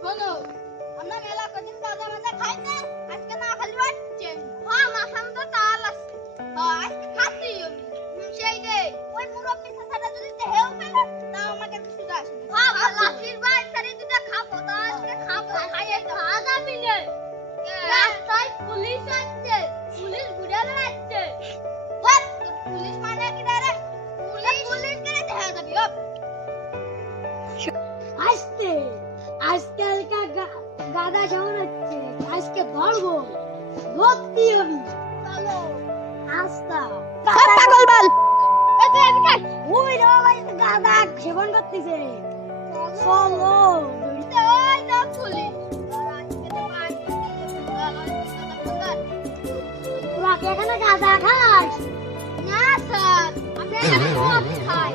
শোনো, আমরা মেলা কদিন গাঁজা মাজা খাই না, আজকে না খালি বাচ্চেন। হ্যাঁ, মাথার মধ্যে তাল আছে। আজকে খাচ্ছি আমি। সেই যে ওই মুরব্বি চাচাটা যদি দেহেও পেলে, তাও আমাকে কিছু যায় আসে না। হ্যাঁ, লাঠির বাই সারি দুটা খাবো, তো আজকে খাবো, খাইয়ে তো আজা পিলে। রাস্তায় পুলিশ আসছে, পুলিশ ঘুরে বেড়াচ্ছে। হোয়াট? পুলিশ মানে কি রে? পুলিশ করে দেখা যাবি। আসতে আজকালকার গাদা কেমন হচ্ছে, আজকে ধরবো, ধরতে হবে। চলো। আস্তা পাগল বল। এই তুই এদিকে আয়। ওই রে ভাই, গাদা সেবন করতেছে। চলো ওই তো পুলিশ। আর আজকে তো পার্টি তোরা কি এখানে গাদা খাস? না স্যার, আমরা এখানে কফি খাই।